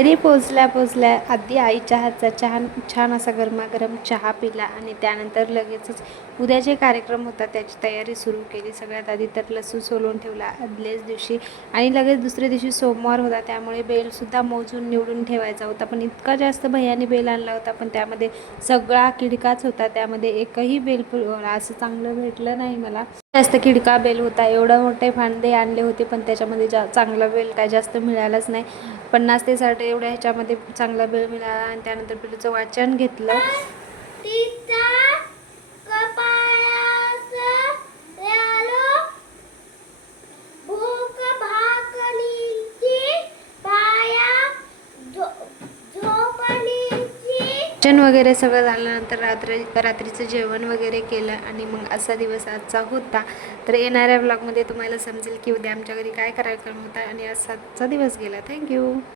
घरी पोचल्या आधी आईच्या हातचा छान असा गरमागरम चहा पिला आणि त्यानंतर लगेचच उद्याचे कार्यक्रम होता त्याची तयारी सुरू केली। सगळ्यात आधी तर लसूण सोलून ठेवला आदल्याच दिवशी आणि लगेच दुसऱ्या दिवशी सोमवार होता त्यामुळे बेलसुद्धा मोजून निवडून ठेवायचा होता। पण इतका जास्त भैयाने बेल आणला होता पण त्यामध्ये सगळा किडकाच होता, त्यामध्ये एकही बेल असं चांगलं भेटलं नाही मला। जास्त किडका बेल होता, एवढे मोठे फांदे आणले होते पण त्याच्यामध्ये चांगला बेल काय जास्त मिळालाच नाही। 50 ते 60 एवढ्या ह्याच्यामध्ये चांगला बेल मिळाला आणि त्यानंतर पिलूचं वाचन घेतलं। वाचन वगैरे सगळं झाल्यानंतर रात्रीचं जेवण वगैरे केलं आणि मग असा दिवस आजचा होता। तर येणाऱ्या ब्लॉगमध्ये तुम्हाला समजेल की उद्या आमच्या घरी काय कार्यक्रम होता आणि असाचा दिवस गेला। थँक्यू।